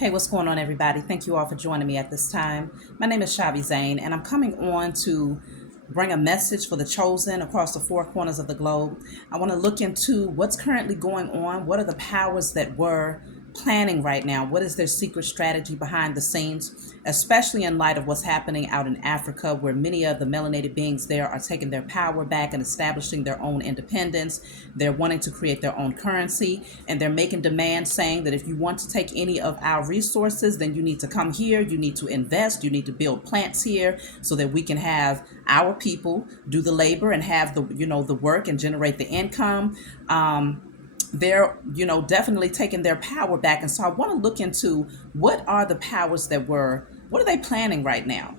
Hey, what's going on, everybody? Thank you all for joining me at this time. My name is Shavi Zane, and I'm coming on to bring a message for the chosen across the four corners of the globe. I want to look into what's currently going on. What are the powers that were planning right now? What is their secret strategy behind the scenes, especially in light of what's happening out in Africa, where many of the melanated beings there are taking their power back and establishing their own independence. They're wanting to create their own currency, and they're making demands saying that if you want to take any of our resources, then you need to come here, you need to invest, you need to build plants here so that we can have our people do the labor and have the work and generate the income. They're definitely taking their power back, and so I want to look into what are the powers that were, what are they planning right now.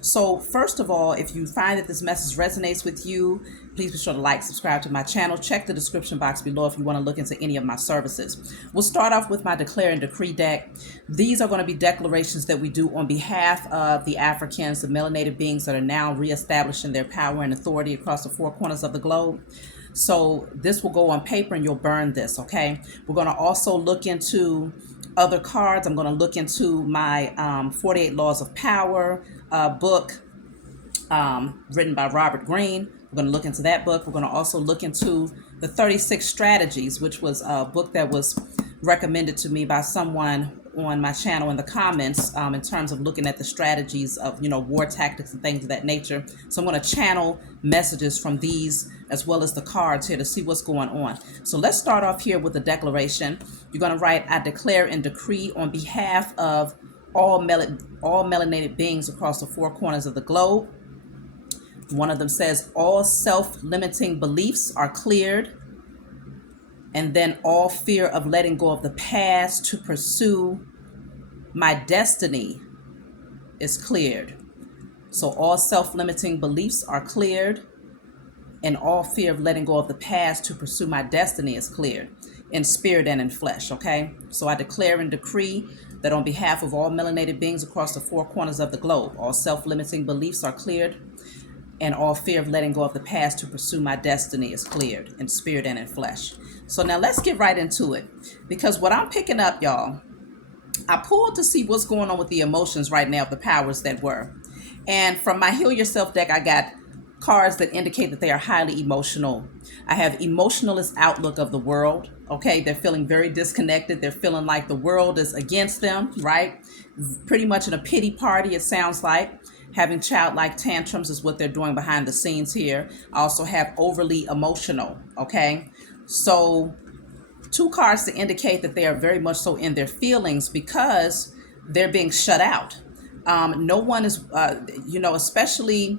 So first of all, if you find that this message resonates with you, please be sure to like, subscribe to my channel. Check the description box below if you want to look into any of my services. We'll start off with my Declare and Decree deck. These are going to be declarations that we do on behalf of the Africans, the melanated beings that are now reestablishing their power and authority across the four corners of the globe. So this will go on paper and you'll burn this, okay? We're going to also look into other cards. I'm going to look into my 48 Laws of Power book written by Robert Greene. We're going to look into that book. We're going to also look into the 36 Strategies, which was a book that was recommended to me by someone on my channel in the comments in terms of looking at the strategies of war tactics and things of that nature. So I'm going to channel messages from these as well as the cards here to see what's going on. So let's start off here with the declaration. You're going to write, I declare and decree on behalf of all melanated beings across the four corners of the globe. One of them says all self-limiting beliefs are cleared, and then all fear of letting go of the past to pursue my destiny is cleared. So all self-limiting beliefs are cleared, and all fear of letting go of the past to pursue my destiny is cleared in spirit and in flesh, okay? So I declare and decree that on behalf of all melanated beings across the four corners of the globe, all self-limiting beliefs are cleared, and all fear of letting go of the past to pursue my destiny is cleared in spirit and in flesh. So now let's get right into it, because what I'm picking up, y'all, I pulled to see what's going on with the emotions right now of the powers that were. And from my Heal Yourself deck, I got cards that indicate that they are highly emotional. I have emotionalist outlook of the world. Okay, they're feeling very disconnected. They're feeling like the world is against them, right? Pretty much in a pity party, it sounds like. Having childlike tantrums is what they're doing behind the scenes here. I also have overly emotional, okay? So two cards to indicate that they are very much so in their feelings because they're being shut out. No one is, especially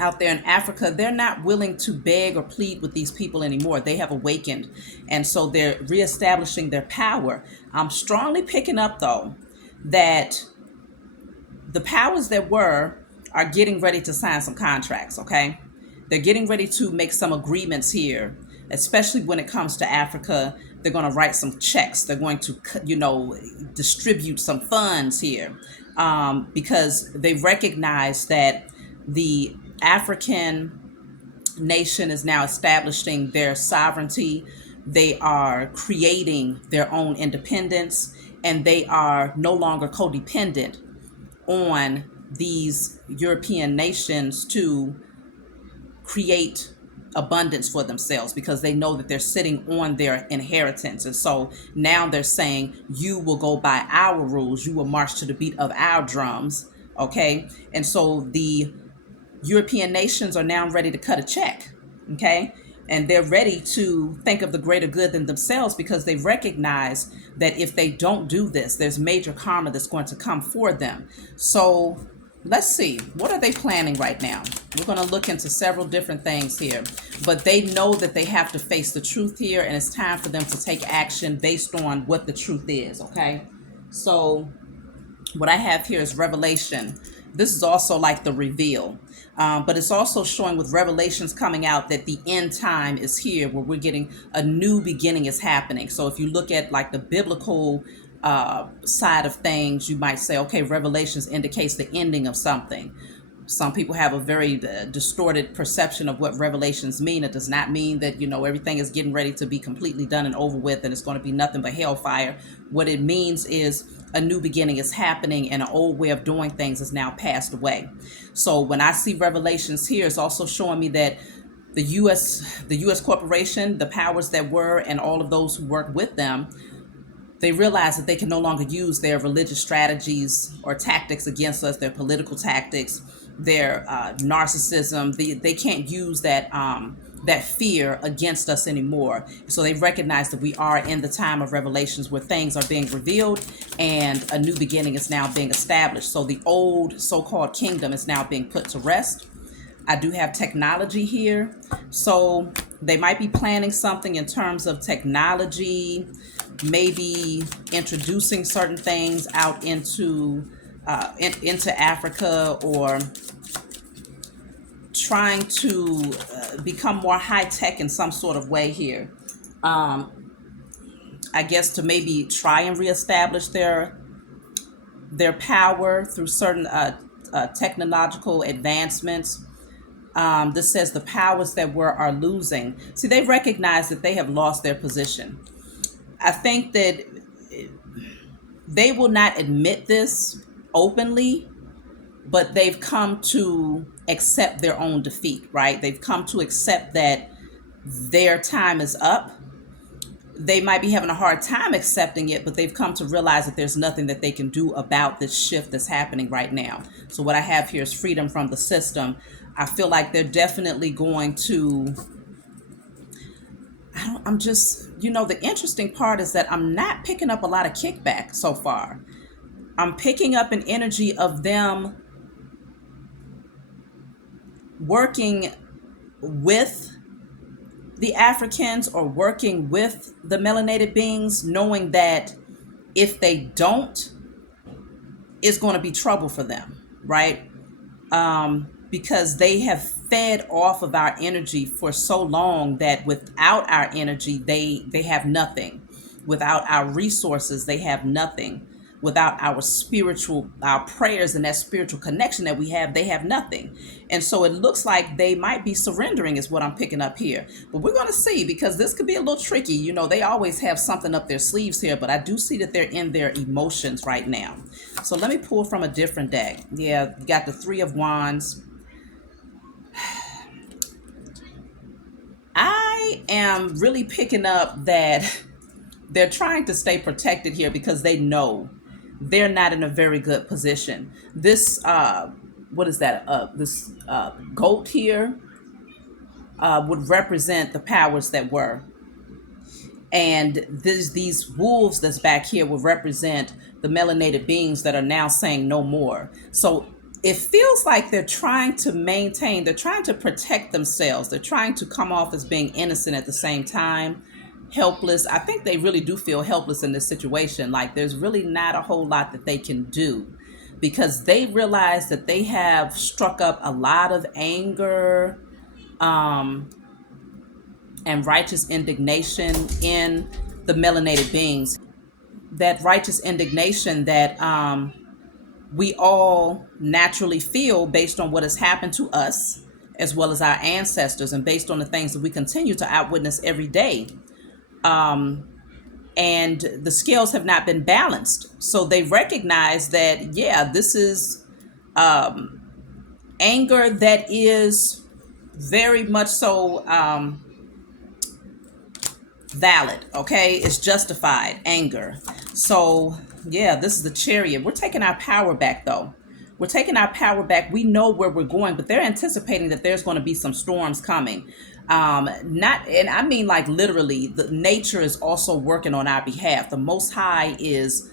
out there in Africa, they're not willing to beg or plead with these people anymore. They have awakened, and so they're reestablishing their power. I'm strongly picking up, though, that the powers that were are getting ready to sign some contracts, okay? They're getting ready to make some agreements here, especially when it comes to Africa. They're going to write some checks. They're going to, distribute some funds here because they recognize that the African nation is now establishing their sovereignty. They are creating their own independence, and they are no longer codependent on these European nations to create abundance for themselves, because they know that they're sitting on their inheritance. And so now they're saying, you will go by our rules, you will march to the beat of our drums, okay? And so the European nations are now ready to cut a check, okay? And they're ready to think of the greater good than themselves, because they recognize that if they don't do this, there's major karma that's going to come for them. So let's see, what are they planning right now? We're going to look into several different things here, but they know that they have to face the truth here, and it's time for them to take action based on what the truth is, okay? So what I have here is Revelation. This is also like the reveal, but it's also showing with revelations coming out that the end time is here, where we're getting a new beginning is happening. So if you look at like the biblical side of things, you might say, okay, Revelations indicates the ending of something. Some people have a very distorted perception of what revelations mean. It does not mean that, everything is getting ready to be completely done and over with and it's going to be nothing but hellfire. What it means is a new beginning is happening and an old way of doing things is now passed away. So when I see revelations here, it's also showing me that the US corporation, the powers that were, and all of those who work with them, they realize that they can no longer use their religious strategies or tactics against us, their political tactics, their narcissism. They can't use that fear against us anymore. So they recognize that we are in the time of revelations where things are being revealed and a new beginning is now being established. So the old so-called kingdom is now being put to rest. I do have technology here. So they might be planning something in terms of technology, maybe introducing certain things out into Africa, or trying to become more high tech in some sort of way here. I guess to maybe try and reestablish their power through certain technological advancements. This says the powers that were are losing. See, they recognize that they have lost their position. I think that they will not admit this openly, but they've come to accept their own defeat, right? They've come to accept that their time is up. They might be having a hard time accepting it, but they've come to realize that there's nothing that they can do about this shift that's happening right now. So what I have here is freedom from the system. I feel like they're definitely going to, I'm just, the interesting part is that I'm not picking up a lot of kickback so far. I'm picking up an energy of them working with the Africans or working with the melanated beings, knowing that if they don't, it's going to be trouble for them, right? Because they have fed off of our energy for so long that without our energy, they have nothing. Without our resources, they have nothing. Without our prayers and that spiritual connection that we have, they have nothing. And so it looks like they might be surrendering is what I'm picking up here. But we're going to see, because this could be a little tricky. They always have something up their sleeves here, but I do see that they're in their emotions right now. So let me pull from a different deck. Yeah, you got the Three of Wands. I am really picking up that they're trying to stay protected here because they know they're not in a very good position. This, what is that? This goat here would represent the powers that were. And these wolves that's back here would represent the melanated beings that are now saying no more. So it feels like they're trying to protect themselves. They're trying to come off as being innocent at the same time, helpless. I think they really do feel helpless in this situation. Like there's really not a whole lot that they can do, because they realize that they have struck up a lot of anger and righteous indignation in the melanated beings. That righteous indignation that we all naturally feel based on what has happened to us, as well as our ancestors, and based on the things that we continue to outwitness every day. And the scales have not been balanced. So they recognize that, yeah, this is anger that is very much so valid. Okay, it's justified anger. So yeah, this is the Chariot. We're taking our power back, though. We're taking our power back. We know where we're going, but they're anticipating that there's going to be some storms coming. Not, and I mean like literally, the nature is also working on our behalf. The Most High is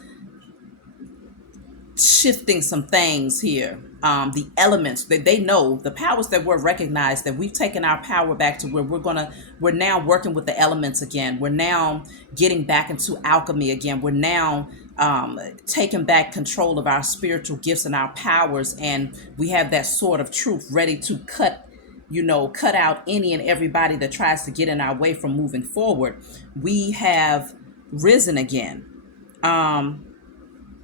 shifting some things here. The elements that they know, the powers that were recognized, that we've taken our power back to where we're now working with the elements again. We're now getting back into alchemy again. We're now taking back control of our spiritual gifts and our powers. And we have that sword of truth ready to cut out any and everybody that tries to get in our way from moving forward. We have risen again.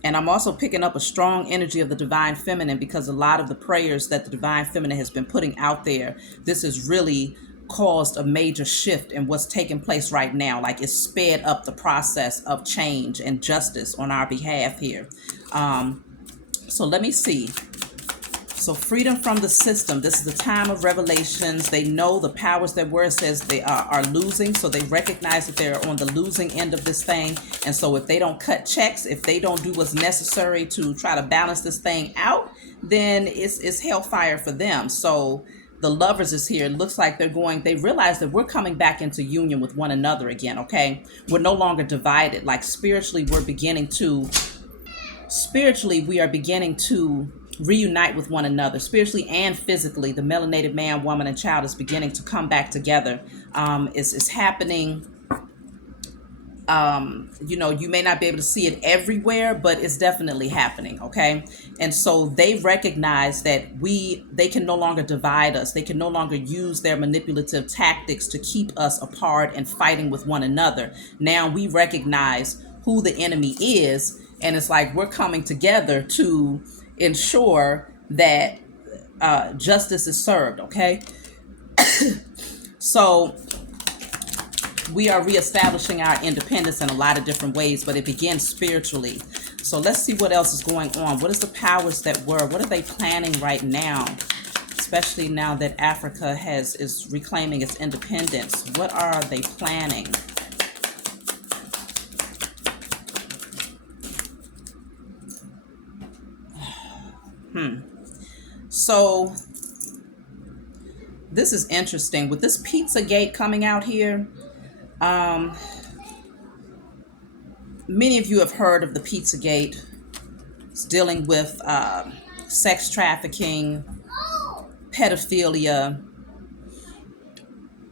And I'm also picking up a strong energy of the divine feminine, because a lot of the prayers that the divine feminine has been putting out there, this has really caused a major shift in what's taking place right now. Like, it's sped up the process of change and justice on our behalf here. So let me see. So freedom from the system. This is the time of revelations. They know the powers that were, says they are losing. So they recognize that they're on the losing end of this thing. And so if they don't cut checks, if they don't do what's necessary to try to balance this thing out, then it's hellfire for them. So the lovers is here. It looks like they realize that we're coming back into union with one another again, okay? We're no longer divided. Like, spiritually we are beginning to reunite with one another, spiritually and physically. The melanated man, woman, and child is beginning to come back together. It's happening. You may not be able to see it everywhere, but it's definitely happening. Okay. And so they recognize that they can no longer divide us. They can no longer use their manipulative tactics to keep us apart and fighting with one another. Now we recognize who the enemy is. And it's like we're coming together to ensure that justice is served. Okay. So we are reestablishing our independence in a lot of different ways, but it begins spiritually. So let's see what else is going on. What is the powers that were? What are they planning right now? Especially now that Africa is reclaiming its independence. What are they planning? So this is interesting. With this Pizzagate coming out here, many of you have heard of the Pizzagate. It's dealing with sex trafficking, pedophilia,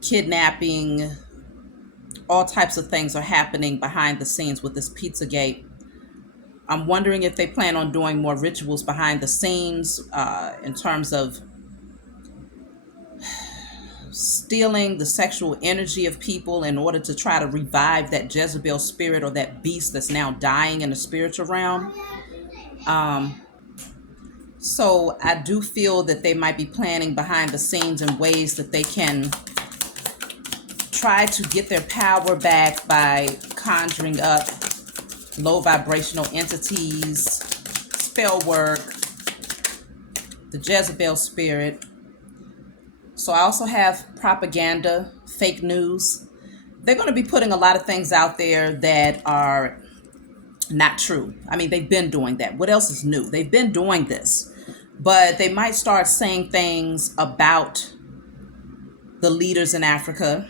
kidnapping. All types of things are happening behind the scenes with this Pizzagate. I'm wondering if they plan on doing more rituals behind the scenes in terms of stealing the sexual energy of people in order to try to revive that Jezebel spirit, or that beast that's now dying in the spiritual realm. So I do feel that they might be planning behind the scenes in ways that they can try to get their power back by conjuring up low vibrational entities, spell work, the Jezebel spirit. So I also have propaganda, fake news. They're going to be putting a lot of things out there that are not true. I mean, they've been doing that. What else is new? They've been doing this. But they might start saying things about the leaders in Africa,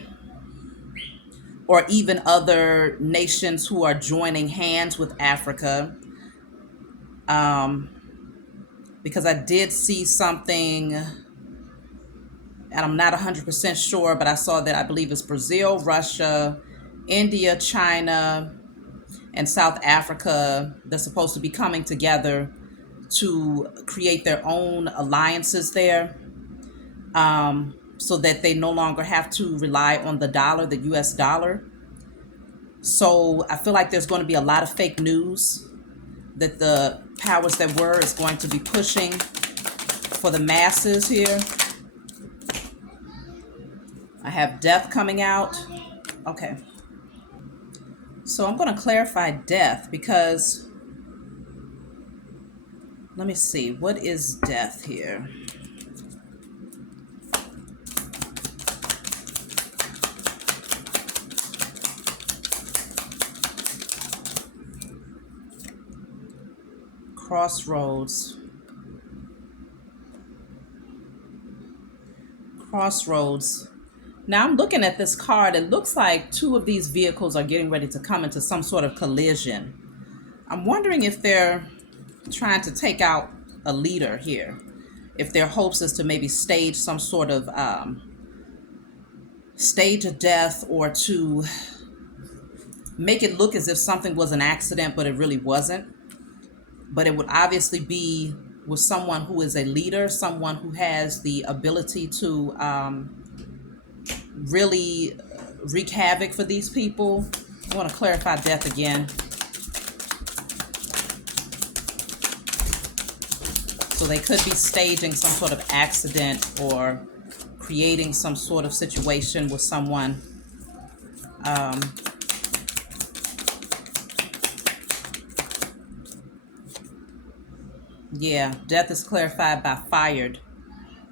or even other nations who are joining hands with Africa. Because I did see something, and I'm not 100% sure, but I saw that I believe it's Brazil, Russia, India, China, and South Africa. They're supposed to be coming together to create their own alliances there, so that they no longer have to rely on the dollar, the US dollar. So I feel like there's going to be a lot of fake news that the powers that were is going to be pushing for the masses here. I have death coming out. Okay. So I'm going to clarify death, because let me see. What is death here? Crossroads. Crossroads. Now I'm looking at this card. It looks like two of these vehicles are getting ready to come into some sort of collision. I'm wondering if they're trying to take out a leader here. If their hopes is to maybe stage some sort of stage of death, or to make it look as if something was an accident, but it really wasn't. But it would obviously be with someone who is a leader, someone who has the ability to really wreak havoc for these people. I want to clarify death again. So they could be staging some sort of accident or creating some sort of situation with someone. Um, yeah, death is clarified by fired.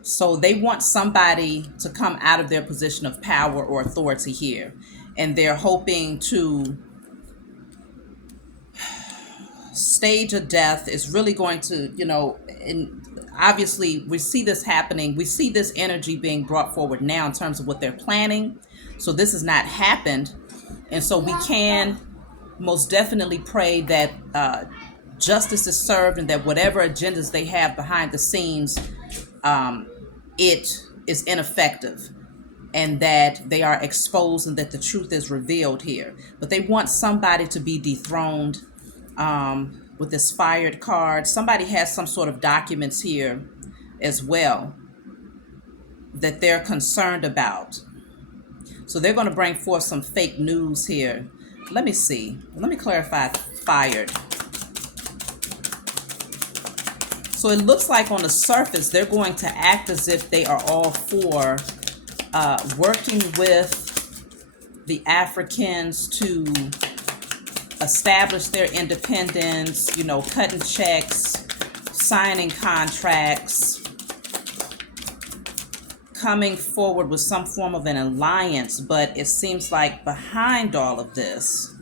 So they want somebody to come out of their position of power or authority here. And they're hoping to stage a death is really going to, and obviously we see this happening. We see this energy being brought forward now in terms of what they're planning. So this has not happened. And so we can most definitely pray that justice is served and that whatever agendas they have behind the scenes, it is ineffective and that they are exposed and that the truth is revealed here. But they want somebody to be dethroned with this fired card. Somebody has some sort of documents here as well that they're concerned about. So they're going to bring forth some fake news here. Let me see. Let me clarify fired. So it looks like on the surface, they're going to act as if they are all for working with the Africans to establish their independence, cutting checks, signing contracts, coming forward with some form of an alliance. But it seems like behind all of this,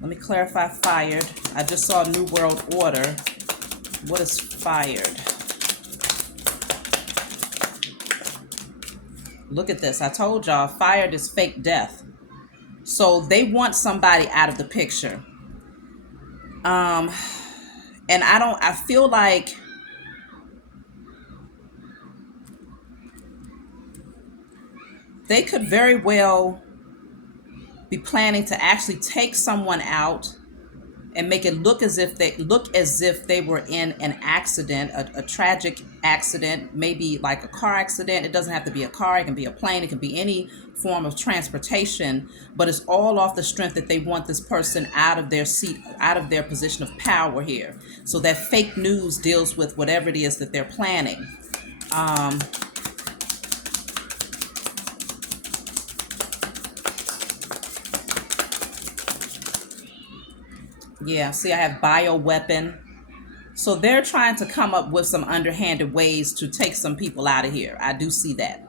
let me clarify fired. I just saw New World Order. What is fired? Look at this. I told y'all fired is fake death. So they want somebody out of the picture. And I feel like they could very well be planning to actually take someone out and make it look as if they were in an accident, a tragic accident, maybe like a car accident. It doesn't have to be a car. It can be a plane. It can be any form of transportation, but it's all off the strength that they want this person out of their seat, out of their position of power here. So that fake news deals with whatever it is that they're planning. Yeah, see, I have bioweapon. So they're trying to come up with some underhanded ways to take some people out of here. I do see that.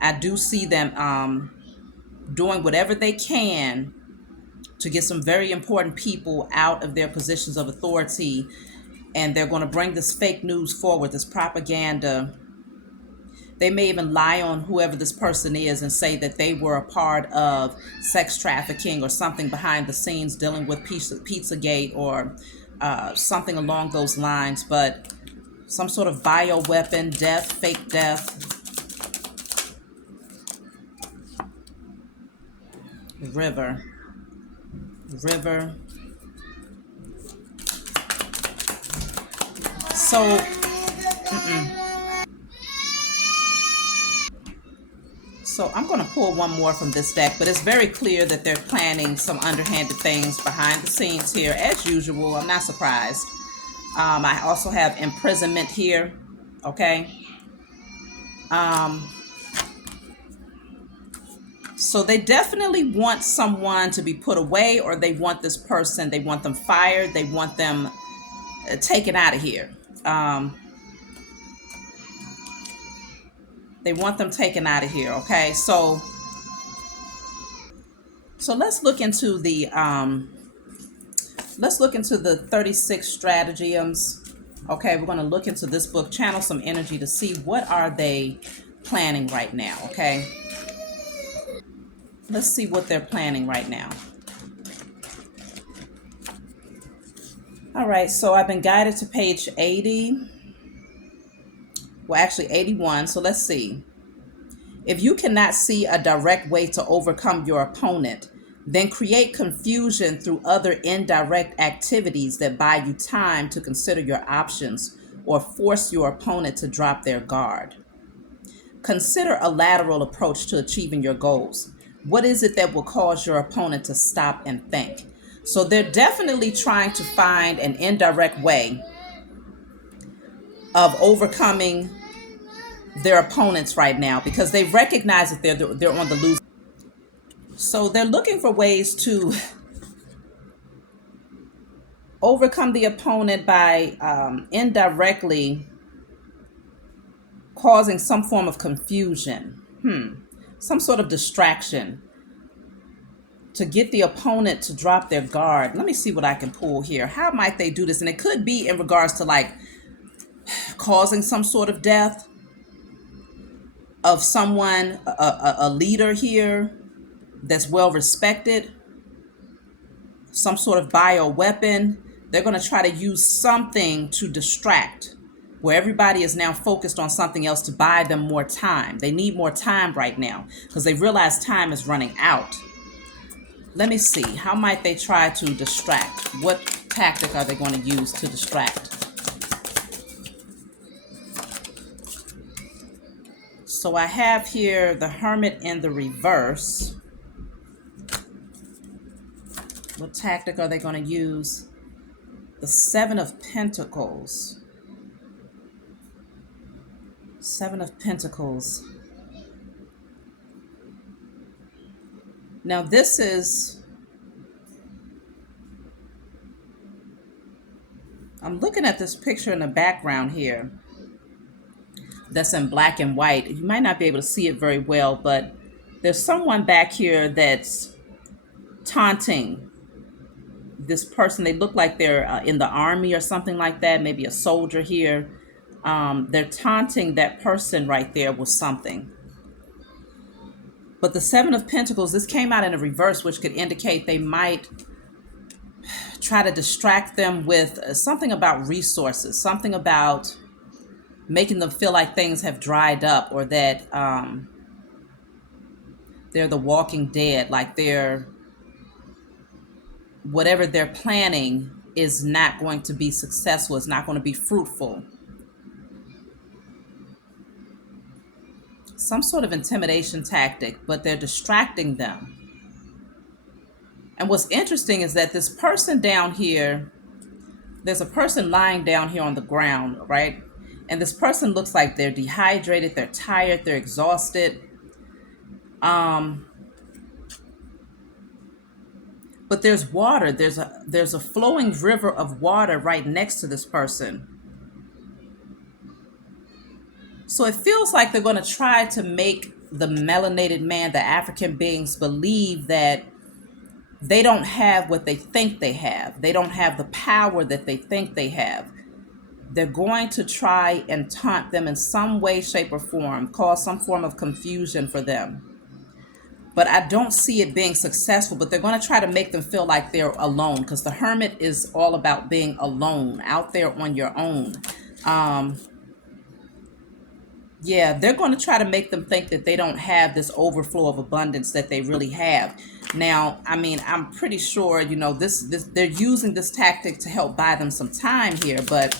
I do see them doing whatever they can to get some very important people out of their positions of authority. And they're going to bring this fake news forward, this propaganda. They may even lie on whoever this person is and say that they were a part of sex trafficking or something behind the scenes dealing with Pizzagate or something along those lines. But some sort of bioweapon, death, fake death. River. So, So I'm going to pull one more from this deck, but it's very clear that they're planning some underhanded things behind the scenes here. As usual, I'm not surprised. I also have imprisonment here, okay? So they definitely want someone to be put away, or they want this person, they want them fired, they want them taken out of here. They want them taken out of here, okay? So let's look into the 36 stratagems. Okay, we're going to look into this book, channel some energy to see what are they planning right now, okay? Let's see what they're planning right now. All right, so I've been guided to page 80. Well, actually 81. So let's see. If you cannot see a direct way to overcome your opponent, then create confusion through other indirect activities that buy you time to consider your options or force your opponent to drop their guard. Consider a lateral approach to achieving your goals. What is it that will cause your opponent to stop and think? So they're definitely trying to find an indirect way of overcoming their opponents right now because they recognize that they're on the losing. So they're looking for ways to overcome the opponent by indirectly causing some form of confusion, some sort of distraction to get the opponent to drop their guard. Let me see what I can pull here. How might they do this? And it could be in regards to like causing some sort of death of someone, a leader here that's well respected, some sort of bio weapon. They're going to try to use something to distract where everybody is now focused on something else to buy them more time. They need more time right now because they realize time is running out. Let me see. How might they try to distract? What tactic are they going to use to distract? So I have here the Hermit in the reverse. What tactic are they going to use? The Seven of Pentacles. Seven of Pentacles. Now this is, I'm looking at this picture in the background here that's in black and white. You might not be able to see it very well, but there's someone back here that's taunting this person. They look like they're in the army or something like that, maybe a soldier here. They're taunting that person right there with something. But the Seven of Pentacles, this came out in a reverse, which could indicate they might try to distract them with something about resources, something about making them feel like things have dried up, or that they're the walking dead, like they're, whatever they're planning is not going to be successful, it's not going to be fruitful. Some sort of intimidation tactic, but they're distracting them. And what's interesting is that this person down here, there's a person lying down here on the ground, right? And this person looks like they're dehydrated, they're tired, they're exhausted. But there's water, there's a flowing river of water right next to this person. So it feels like they're going to try to make the melanated man, the African beings, believe that they don't have what they think they have. They don't have the power that they think they have. They're going to try and taunt them in some way, shape, or form, cause some form of confusion for them. But I don't see it being successful, but they're going to try to make them feel like they're alone, because the Hermit is all about being alone, out there on your own. Yeah, they're going to try to make them think that they don't have this overflow of abundance that they really have. Now, I mean, I'm pretty sure, this they're using this tactic to help buy them some time here, but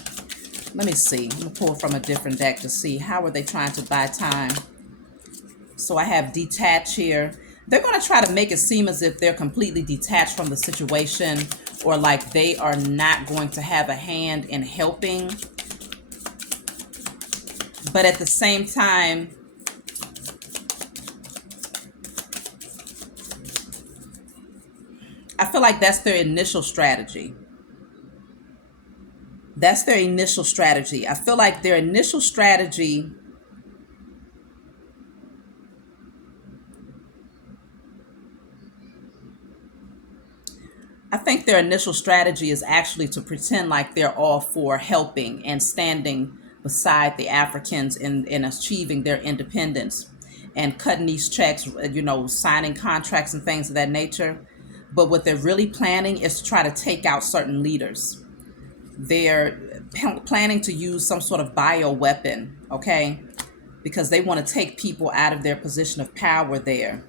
let me see. I'm going to pull from a different deck to see how are they trying to buy time. So I have detach here. They're going to try to make it seem as if they're completely detached from the situation, or like they are not going to have a hand in helping. But at the same time, I feel like that's their initial strategy. That's their initial strategy. I feel like their initial strategy I think their initial strategy is actually to pretend like they're all for helping and standing beside the Africans in achieving their independence and cutting these checks, signing contracts and things of that nature. But what they're really planning is to try to take out certain leaders. They're planning to use some sort of bio weapon, okay? Because they want to take people out of their position of power there.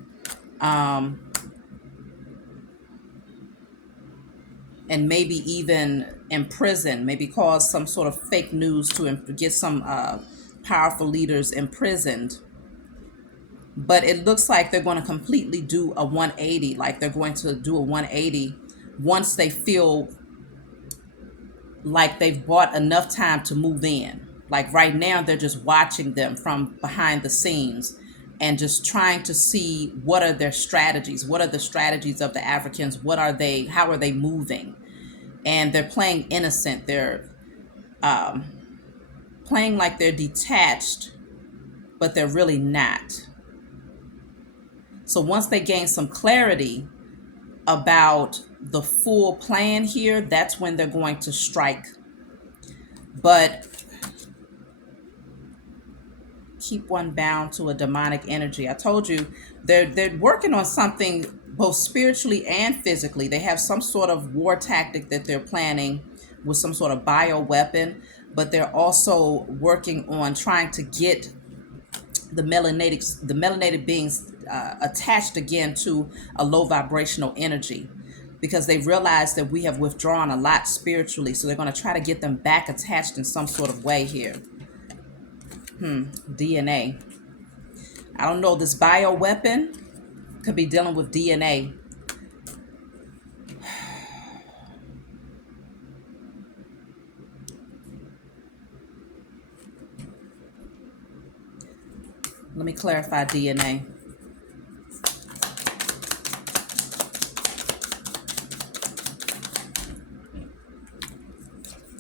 And maybe even imprison, maybe cause some sort of fake news to get some powerful leaders imprisoned. But it looks like they're going to completely do a 180, like they're going to do a 180 once they feel like they've bought enough time to move in, Like right now, they're just watching them from behind the scenes and just trying to see what are their strategies. What are the strategies of the Africans? What are they? How are they moving? And they're playing innocent. They're um, playing like they're detached, but they're really not. So once they gain some clarity about the full plan here, that's when they're going to strike. But keep one bound to a demonic energy. I told you they're working on something both spiritually and physically. They have some sort of war tactic that they're planning with some sort of bio weapon, but they're also working on trying to get the melanated beings attached again to a low vibrational energy, because they realize that we have withdrawn a lot spiritually, so they're going to try to get them back attached in some sort of way here. DNA. I don't know, this bio weapon could be dealing with DNA. Let me clarify DNA.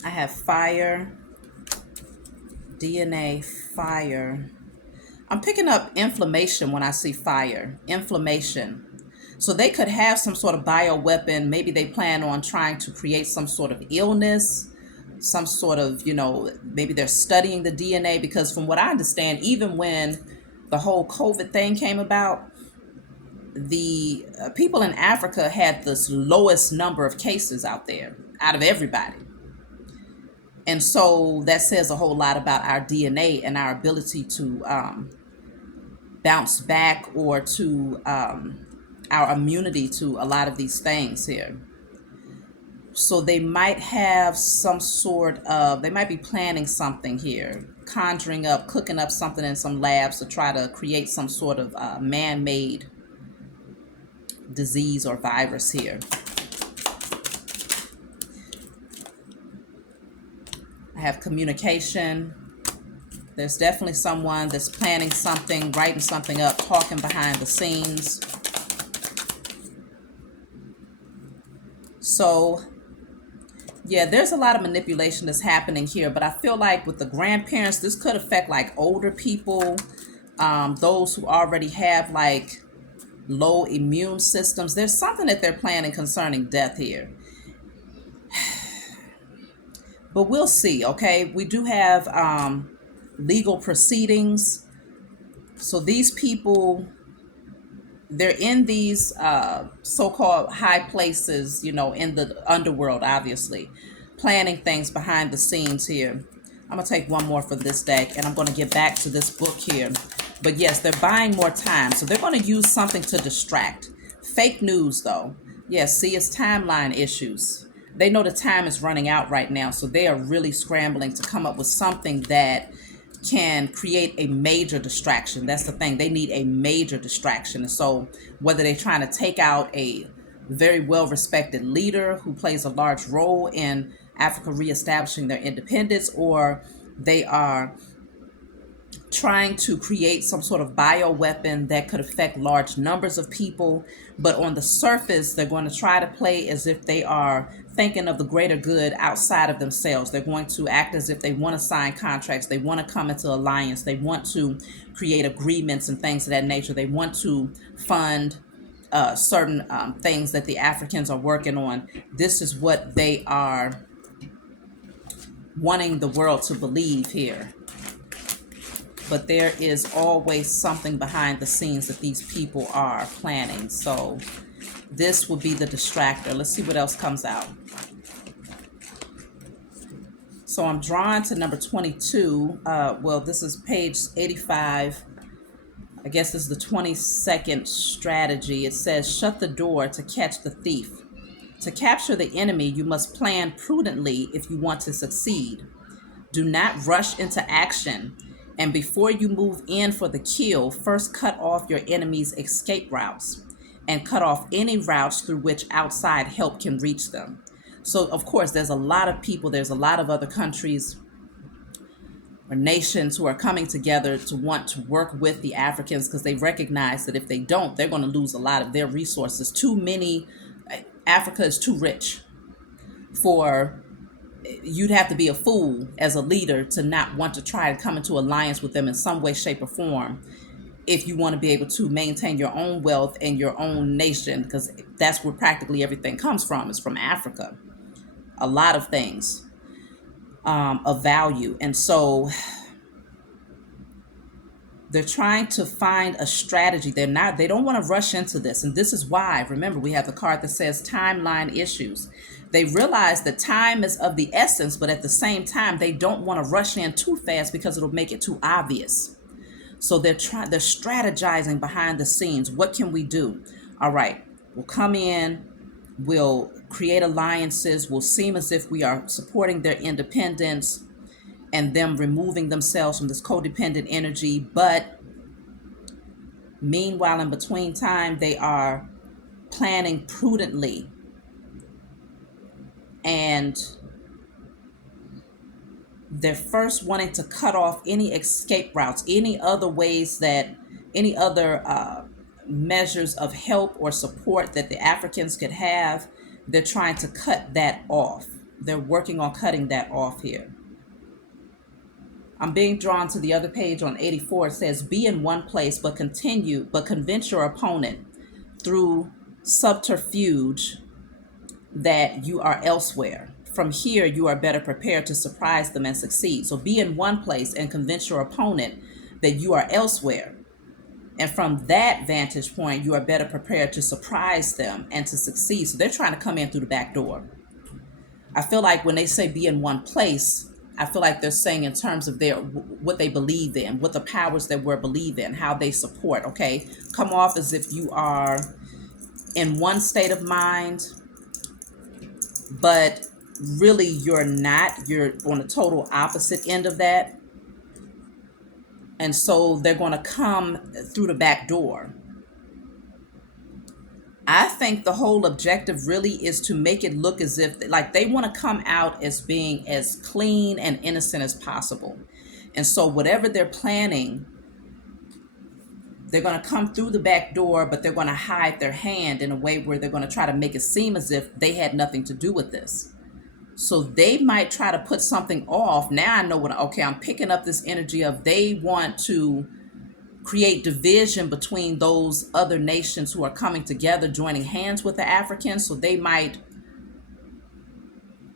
I have fire, DNA, fire. I'm picking up inflammation when I see fire, inflammation. So they could have some sort of bio weapon. Maybe they plan on trying to create some sort of illness, some sort of, maybe they're studying the DNA, because from what I understand, even when the whole COVID thing came about, the people in Africa had the lowest number of cases out there out of everybody. And so that says a whole lot about our DNA and our ability to bounce back, or to our immunity to a lot of these things here. So they might have they might be planning something here, conjuring up, cooking up something in some labs to try to create some sort of man-made disease or virus here. I have communication. There's definitely someone that's planning something, writing something up, talking behind the scenes. So, yeah, there's a lot of manipulation that's happening here, but I feel like with the grandparents, this could affect like older people, those who already have like low immune systems. There's something that they're planning concerning death here. But we'll see, okay? We do have legal proceedings. So these people, they're in these so-called high places, in the underworld, obviously, planning things behind the scenes here. I'm going to take one more for this deck, and I'm going to get back to this book here. But yes, they're buying more time. So they're going to use something to distract. Fake news, though. Yes, see, it's timeline issues. They know the time is running out right now, so they are really scrambling to come up with something that can create a major distraction. That's the thing. They need a major distraction. And so whether they're trying to take out a very well-respected leader who plays a large role in Africa reestablishing their independence, or they are trying to create some sort of bioweapon that could affect large numbers of people. But on the surface, they're going to try to play as if they are thinking of the greater good outside of themselves. They're going to act as if they want to sign contracts. They want to come into alliance. They want to create agreements and things of that nature. They want to fund certain things that the Africans are working on. This is what they are wanting the world to believe here. But there is always something behind the scenes that these people are planning. So this will be the distractor. Let's see what else comes out. So I'm drawn to number 22. Well, this is page 85. I guess this is the 22nd strategy. It says, shut the door to catch the thief. To capture the enemy, you must plan prudently if you want to succeed. Do not rush into action. And before you move in for the kill, first cut off your enemy's escape routes and cut off any routes through which outside help can reach them. So, of course, there's a lot of people, there's a lot of other countries or nations who are coming together to want to work with the Africans because they recognize that if they don't, they're going to lose a lot of their resources. Too many, Africa is too rich for, you'd have to be a fool as a leader to not want to try to come into alliance with them in some way, shape, or form if you want to be able to maintain your own wealth and your own nation, because that's where practically everything comes from, is from Africa. A lot of things of value. And so they're trying to find a strategy. They don't want to rush into this. And this is why, remember, we have the card that says timeline issues. They realize that time is of the essence, but at the same time, they don't want to rush in too fast because it'll make it too obvious. So they're strategizing behind the scenes. What can we do? All right, we'll come in, we'll create alliances, we'll seem as if we are supporting their independence and them removing themselves from this codependent energy. But meanwhile, in between time, they are planning prudently and they're first wanting to cut off any escape routes, any other ways that, any other measures of help or support that the Africans could have. They're trying to cut that off. They're working on cutting that off here. I'm being drawn to the other page on 84. It says, be in one place, but convince your opponent through subterfuge that you are elsewhere. From here, you are better prepared to surprise them and succeed. So be in one place and convince your opponent that you are elsewhere. And from that vantage point, you are better prepared to surprise them and to succeed. So they're trying to come in through the back door. I feel like when they say be in one place, I feel like they're saying in terms of what they believe in, what the powers that were believe in, how they support, okay? Come off as if you are in one state of mind, but really you're not. You're on the total opposite end of that. And so they're going to come through the back door. I think the whole objective really is to make it look as if like they want to come out as being as clean and innocent as possible. And so whatever they're planning, they're going to come through the back door, but they're going to hide their hand in a way where they're going to try to make it seem as if they had nothing to do with this. So they might try to put something off. Now I know okay, I'm picking up this energy of they want to create division between those other nations who are coming together, joining hands with the Africans. So they might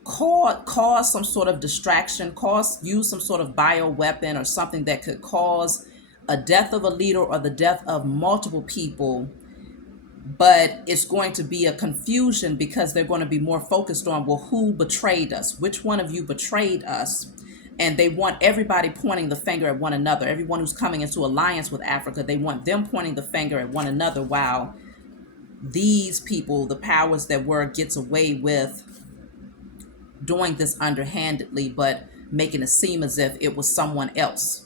cause some sort of distraction, use some sort of bioweapon or something that could cause a death of a leader or the death of multiple people. But it's going to be a confusion because they're going to be more focused on, well, who betrayed us? Which one of you betrayed us? And they want everybody pointing the finger at one another. Everyone who's coming into alliance with Africa, they want them pointing the finger at one another, while these people, the powers that were, gets away with doing this underhandedly, but making it seem as if it was someone else.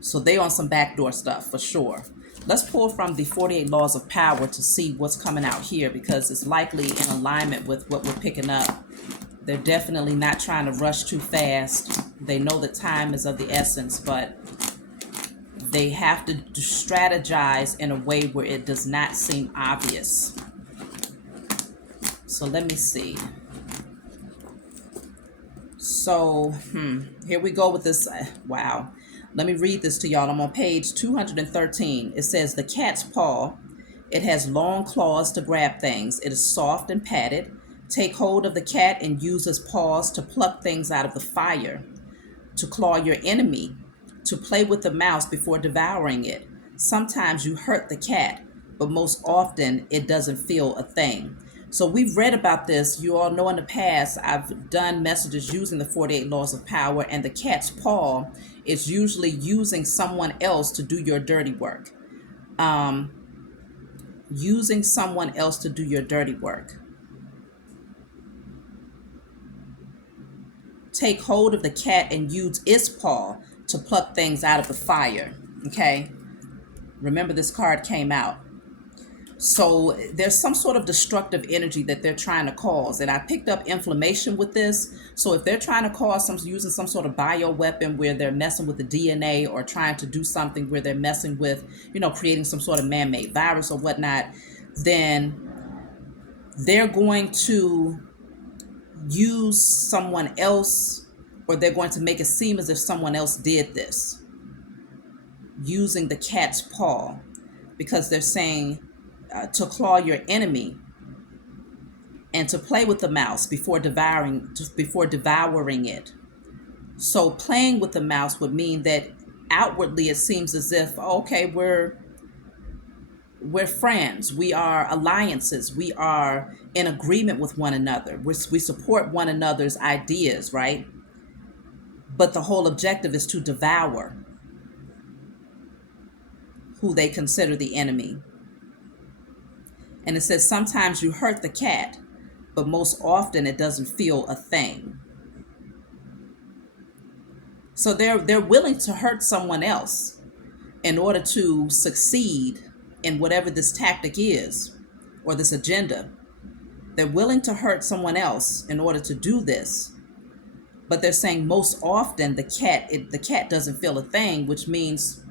So they on some backdoor stuff for sure. Let's pull from the 48 laws of power to see what's coming out here, because it's likely in alignment with what we're picking up. They're definitely not trying to rush too fast. They know that time is of the essence, but they have to strategize in a way where it does not seem obvious. So let me see. So here we go with this. Wow. Let me read this to y'all. I'm on page 213. It says, the cat's paw. It has long claws to grab things. It is soft and padded. Take hold of the cat and use its paws to pluck things out of the fire, to claw your enemy, to play with the mouse before devouring it. Sometimes you hurt the cat, but most often it doesn't feel a thing. So we've read about this. You all know in the past, I've done messages using the 48 laws of power, and the cat's paw is usually using someone else to do your dirty work. Using someone else to do your dirty work. Take hold of the cat and use its paw to pluck things out of the fire. Okay? Remember, this card came out. So there's some sort of destructive energy that they're trying to cause. And I picked up inflammation with this. So if they're trying to cause some using some sort of bio weapon where they're messing with the DNA or trying to do something where they're messing with, creating some sort of man-made virus or whatnot, then they're going to use someone else, or they're going to make it seem as if someone else did this using the cat's paw, because they're saying to claw your enemy and to play with the mouse before devouring it. So playing with the mouse would mean that outwardly it seems as if, okay, we're friends, we are alliances, we are in agreement with one another, we support one another's ideas, right? But the whole objective is to devour who they consider the enemy. And it says sometimes you hurt the cat, but most often it doesn't feel a thing. So they're willing to hurt someone else in order to succeed in whatever this tactic is or this agenda. They're willing to hurt someone else in order to do this. But they're saying most often the cat doesn't feel a thing, which means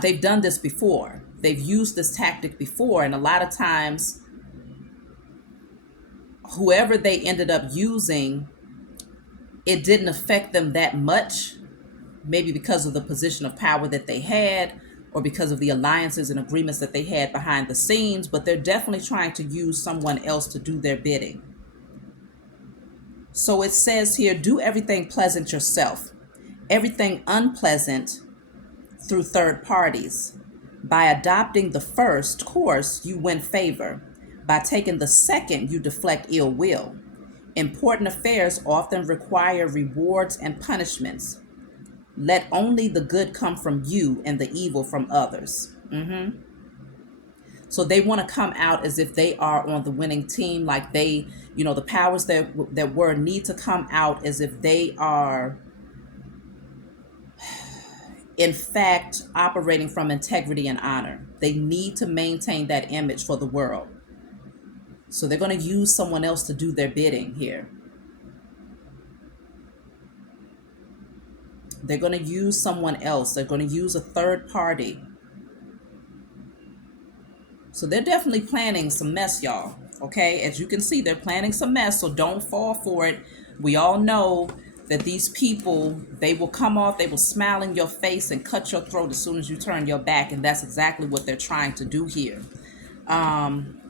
they've done this before. They've used this tactic before, and a lot of times whoever they ended up using, it didn't affect them that much, maybe because of the position of power that they had or because of the alliances and agreements that they had behind the scenes, but they're definitely trying to use someone else to do their bidding. So it says here, do everything pleasant yourself, everything unpleasant through third parties. By adopting the first course, you win favor. By taking the second, you deflect ill will. Important affairs often require rewards and punishments. Let only the good come from you and the evil from others. So they want to come out as if they are on the winning team, like the powers that were need to come out as if they are in fact operating from integrity and honor. They need to maintain that image for the world. So they're going to use someone else to do their bidding here. They're going to use someone else. They're going to use a third party. So they're definitely planning some mess, y'all. Okay, as you can see, they're planning some mess, so don't fall for it. We all know that these people, they will come off, they will smile in your face and cut your throat as soon as you turn your back, and that's exactly what they're trying to do here. I'm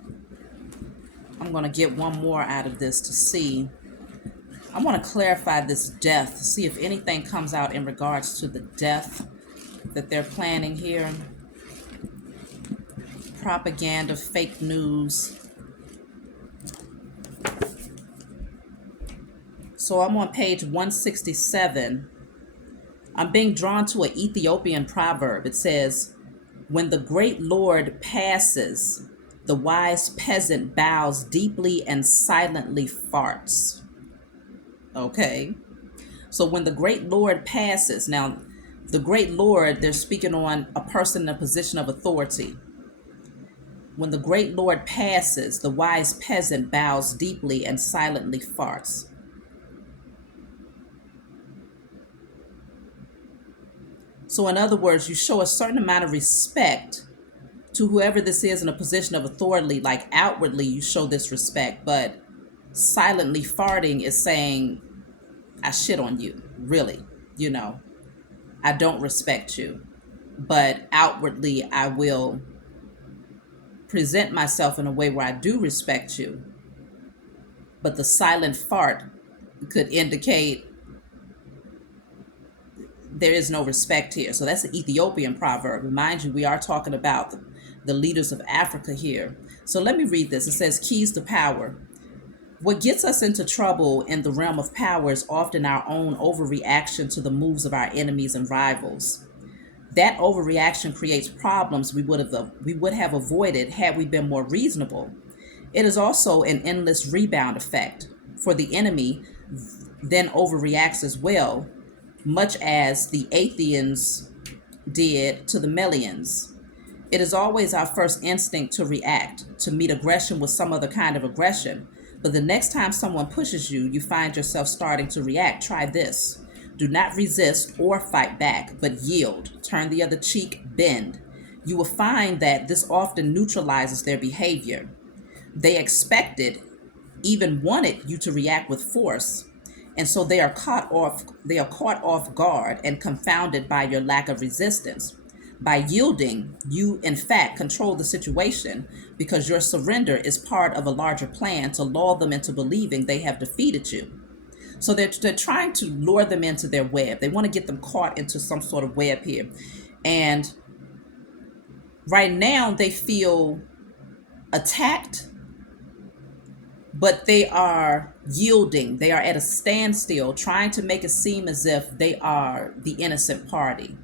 going to get one more out of this to see. I want to clarify this death, see if anything comes out in regards to the death that they're planning here. Propaganda, fake news. So I'm on page 167. I'm being drawn to an Ethiopian proverb. It says, when the great Lord passes, the wise peasant bows deeply and silently farts. Okay. So when the great Lord passes, now the great Lord, they're speaking on a person in a position of authority. When the great Lord passes, the wise peasant bows deeply and silently farts. So in other words, you show a certain amount of respect to whoever this is in a position of authority. Like outwardly you show this respect, but silently farting is saying, I shit on you, really, I don't respect you, but outwardly I will present myself in a way where I do respect you. But the silent fart could indicate there is no respect here. So that's an Ethiopian proverb. Mind you, we are talking about the leaders of Africa here. So let me read this. It says, keys to power. What gets us into trouble in the realm of power is often our own overreaction to the moves of our enemies and rivals. That overreaction creates problems we would have avoided had we been more reasonable. It is also an endless rebound effect, for the enemy then overreacts as well, much as the Athenians did to the Melians. It is always our first instinct to react, to meet aggression with some other kind of aggression. But the next time someone pushes you, you find yourself starting to react. Try this. Do not resist or fight back, but yield, turn the other cheek, bend. You will find that this often neutralizes their behavior. They expected, even wanted you to react with force, and so they are caught off guard and confounded by your lack of resistance. By yielding, you in fact control the situation because your surrender is part of a larger plan to lull them into believing they have defeated you. So they're trying to lure them into their web. They want to get them caught into some sort of web here. And right now they feel attacked, but they are yielding. They are at a standstill, trying to make it seem as if they are the innocent party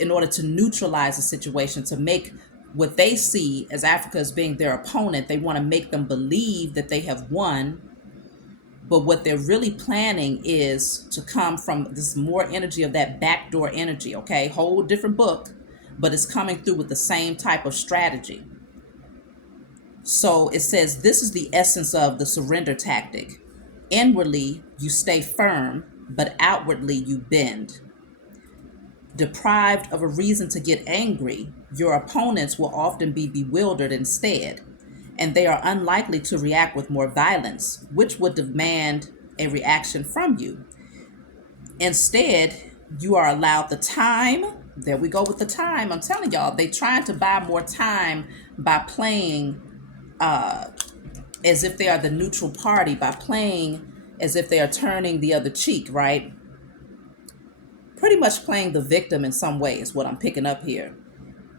in order to neutralize the situation, to make what they see as Africa as being their opponent. They want to make them believe that they have won, but what they're really planning is to come from this more energy of that backdoor energy, okay? Whole different book, but it's coming through with the same type of strategy. So it says this is the essence of the surrender tactic. Inwardly, you stay firm, but outwardly, you bend. Deprived of a reason to get angry, your opponents will often be bewildered instead, and they are unlikely to react with more violence, which would demand a reaction from you. Instead, you are allowed the time. There we go with the time. I'm telling y'all, they trying to buy more time by playing as if they are the neutral party, by playing as if they are turning the other cheek, right? Pretty much playing the victim in some way is what I'm picking up here.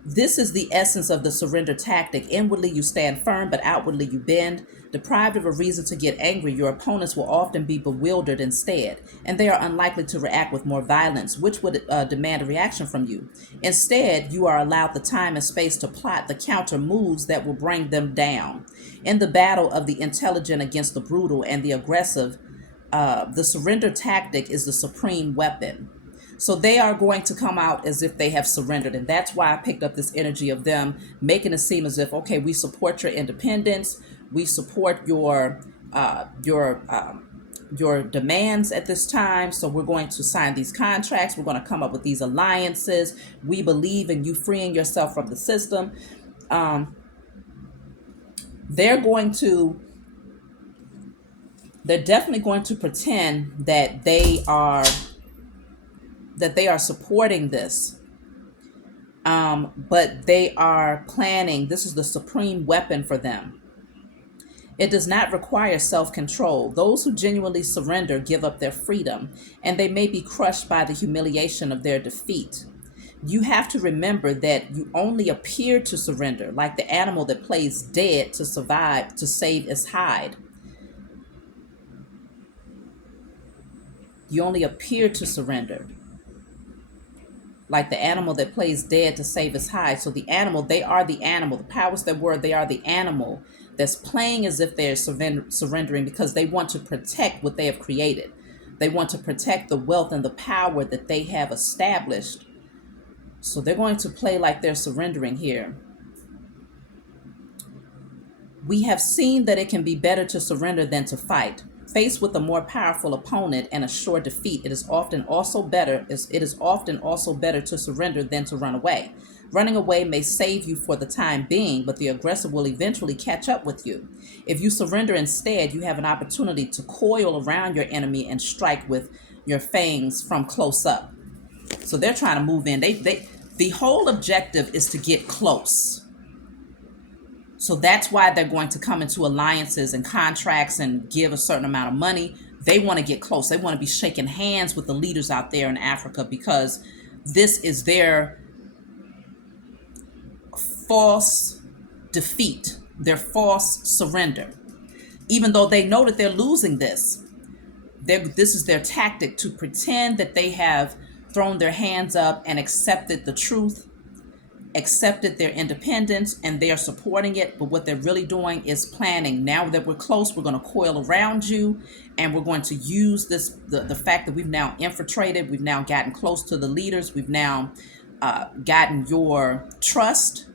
This is the essence of the surrender tactic. Inwardly, you stand firm, but outwardly, you bend. Deprived of a reason to get angry, your opponents will often be bewildered instead, and they are unlikely to react with more violence, which would demand a reaction from you. Instead, you are allowed the time and space to plot the counter moves that will bring them down. In the battle of the intelligent against the brutal and the aggressive, the surrender tactic is the supreme weapon. So they are going to come out as if they have surrendered. And that's why I picked up this energy of them making it seem as if, okay, we support your independence. We support your demands at this time. So we're going to sign these contracts. We're going to come up with these alliances. We believe in you freeing yourself from the system. They're definitely going to pretend that they are supporting this, but they are planning. This is the supreme weapon for them. It does not require self-control. Those who genuinely surrender give up their freedom, and they may be crushed by the humiliation of their defeat. You have to remember that you only appear to surrender, like the animal that plays dead to survive, to save its hide. You only appear to surrender, like the animal that plays dead to save its hide. So the animal, they are the animal. The powers that were, they are the animal that's playing as if they're surrendering because they want to protect what they have created. They want to protect the wealth and the power that they have established. So they're going to play like they're surrendering here. We have seen that it can be better to surrender than to fight. Faced with a more powerful opponent and a sure defeat, it is often also better to surrender than to run away. Running away may save you for the time being, but the aggressor will eventually catch up with you. If you surrender instead, you have an opportunity to coil around your enemy and strike with your fangs from close up. So they're trying to move in. The whole objective is to get close. So that's why they're going to come into alliances and contracts and give a certain amount of money. They want to get close. They want to be shaking hands with the leaders out there in Africa because this is their false defeat, their false surrender. Even though they know that they're losing this is their tactic to pretend that they have thrown their hands up and accepted the truth, accepted their independence, and they are supporting it. But what they're really doing is planning. Now that we're close, we're going to coil around you, and we're going to use this, the fact that we've now infiltrated, we've now gotten close to the leaders, we've now gotten your trust.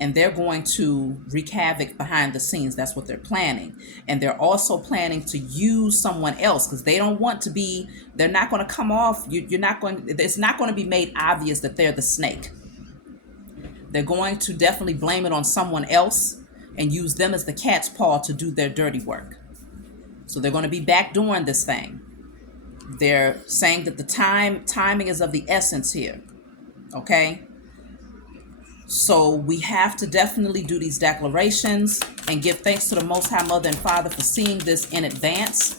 and they're going to wreak havoc behind the scenes. That's what they're planning. And they're also planning to use someone else because they don't want to be, they're not going to come off, you're not going, it's not going to be made obvious that they're the snake. They're going to definitely blame it on someone else and use them as the cat's paw to do their dirty work. So they're going to be backdooring this thing. They're saying that the timing is of the essence here. Okay? So we have to definitely do these declarations and give thanks to the Most High Mother and Father for seeing this in advance,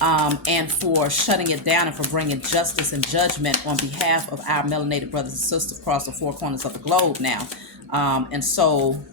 and for shutting it down and for bringing justice and judgment on behalf of our melanated brothers and sisters across the four corners of the globe now. And so,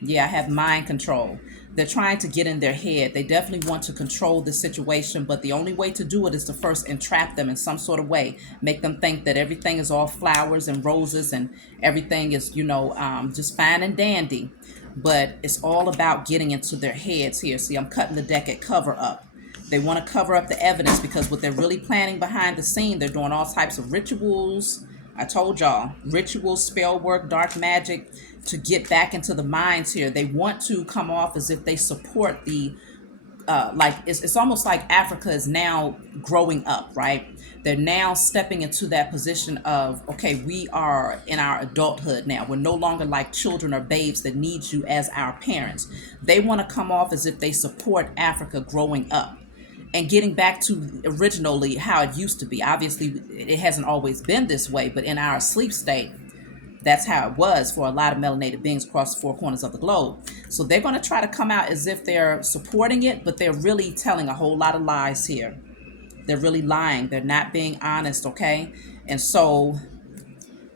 yeah, I have mind control. They're trying to get in their head. They definitely want to control the situation, but the only way to do it is to first entrap them in some sort of way, make them think that everything is all flowers and roses and everything is, just fine and dandy. But it's all about getting into their heads here. See, I'm cutting the deck at cover up. They want to cover up the evidence because what they're really planning behind the scene, they're doing all types of rituals. I told y'all, rituals, spell work, dark magic to get back into the minds here. They want to come off as if they support the, it's almost like Africa is now growing up, right? They're now stepping into that position of, okay, we are in our adulthood now. We're no longer like children or babes that need you as our parents. They want to come off as if they support Africa growing up and getting back to originally how it used to be. Obviously, it hasn't always been this way, but in our sleep state, that's how it was for a lot of melanated beings across the four corners of the globe. So they're going to try to come out as if they're supporting it, but they're really telling a whole lot of lies here. They're really lying. They're not being honest, okay? And so,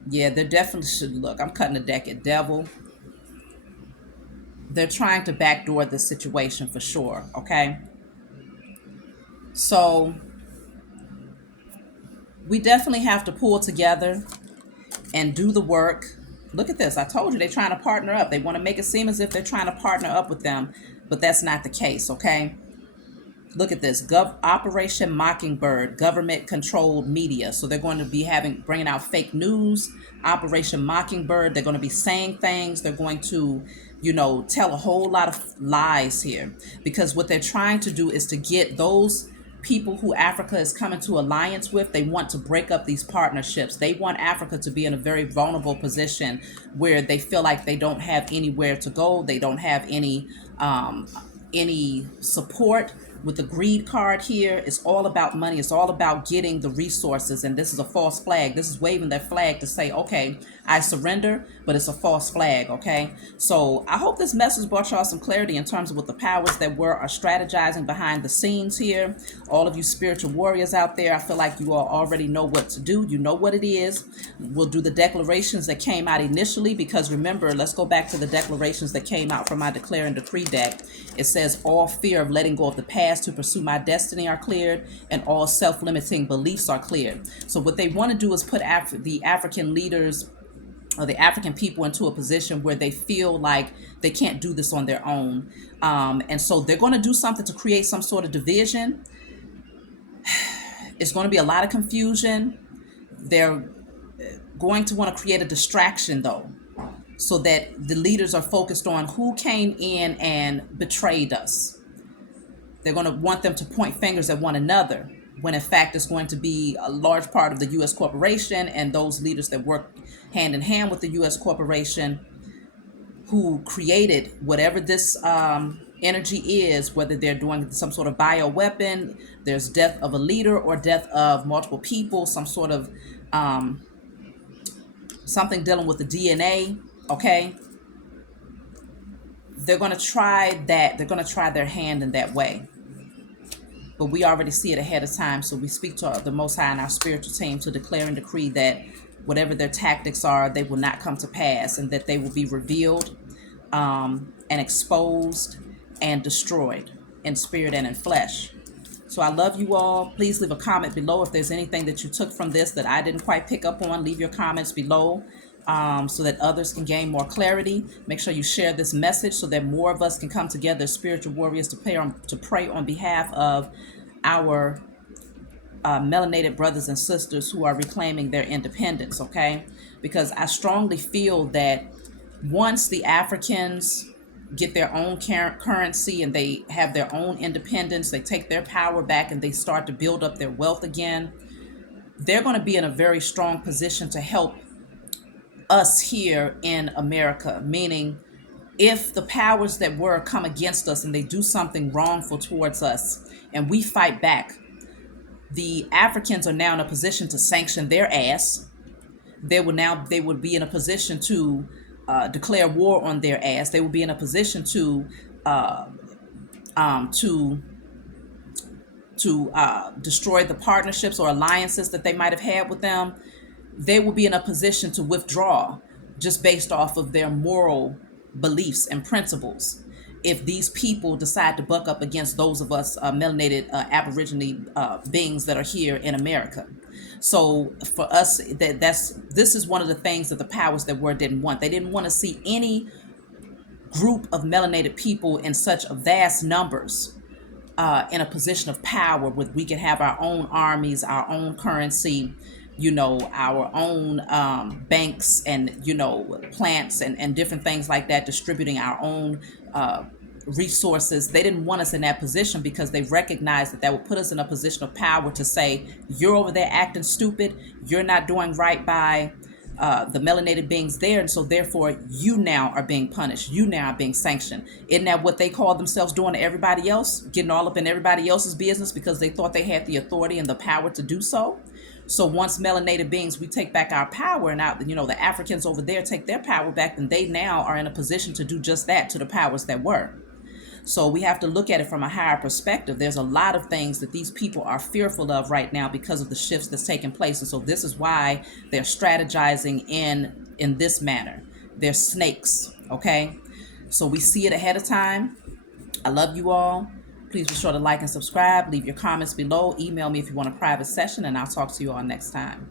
yeah, they definitely should look. I'm cutting the deck at devil. They're trying to backdoor this situation for sure, okay? So we definitely have to pull together and do the work. Look at this. I told you they're trying to partner up. They want to make it seem as if they're trying to partner up with them, but that's not the case, okay? Look at this. Operation Mockingbird, government-controlled media. So they're going to be bringing out fake news. Operation Mockingbird. They're going to be saying things. They're going to, tell a whole lot of lies here. Because what they're trying to do is to get those people who Africa is coming to alliance with, they want to break up these partnerships. They want Africa to be in a very vulnerable position where they feel like they don't have anywhere to go. They don't have any support. With the greed card here, it's all about money. It's all about getting the resources. And this is a false flag. This is waving their flag to say, okay, I surrender, but it's a false flag, okay? So I hope this message brought y'all some clarity in terms of what the powers that were are strategizing behind the scenes here. All of you spiritual warriors out there, I feel like you all already know what to do. You know what it is. We'll do the declarations that came out initially, because remember, let's go back to the declarations that came out from my Declare and Decree deck. It says all fear of letting go of the past to pursue my destiny are cleared, and all self-limiting beliefs are cleared. So what they want to do is put the African leaders or the African people into a position where they feel like they can't do this on their own. And so they're going to do something to create some sort of division. It's going to be a lot of confusion. They're going to want to create a distraction, though, so that the leaders are focused on who came in and betrayed us. They're going to want them to point fingers at one another, when in fact it's going to be a large part of the U.S. corporation and those leaders that work hand in hand with the U.S. corporation who created whatever this energy is, whether they're doing some sort of bioweapon, there's death of a leader or death of multiple people, some sort of something dealing with the DNA, okay? They're going to try that. They're going to try their hand in that way. But we already see it ahead of time. So we speak to the Most High and our spiritual team to declare and decree that whatever their tactics are, they will not come to pass, and that they will be revealed and exposed and destroyed in spirit and in flesh. So I love you all. Please leave a comment below if there's anything that you took from this that I didn't quite pick up on. Leave your comments below so that others can gain more clarity. Make sure you share this message so that more of us can come together as spiritual warriors to pray on behalf of our melanated brothers and sisters who are reclaiming their independence, okay? Because I strongly feel that Once the Africans get their own currency and they have their own independence, they take their power back and they start to build up their wealth again, they're going to be in a very strong position to help us here in America. Meaning, if the powers that were come against us and they do something wrongful towards us and we fight back, the Africans are now in a position to sanction their ass. They would be in a position to declare war on their ass. They would be in a position to uh, um, to destroy the partnerships or alliances that they might have had with them. They will be in a position to withdraw just based off of their moral beliefs and principles. If these people decide to buck up against those of us melanated Aborigine beings that are here in America. So for us, this is one of the things that the powers that were didn't want. They didn't want to see any group of melanated people in such vast numbers in a position of power where we can have our own armies, our own currency, our own banks and, plants and different things like that, distributing our own resources. They didn't want us in that position because they recognized that would put us in a position of power to say, you're over there acting stupid, you're not doing right by the melanated beings there, and so therefore you now are being punished. You now are being sanctioned. Isn't that what they call themselves doing to everybody else? Getting all up in everybody else's business because they thought they had the authority and the power to do so. So once melanated beings, we take back our power, and the Africans over there take their power back, then they now are in a position to do just that to the powers that were. So we have to look at it from a higher perspective. There's a lot of things that these people are fearful of right now because of the shifts that's taking place. And so this is why they're strategizing in this manner. They're snakes, okay? So we see it ahead of time. I love you all. Please be sure to like and subscribe. Leave your comments below. Email me if you want a private session, and I'll talk to you all next time.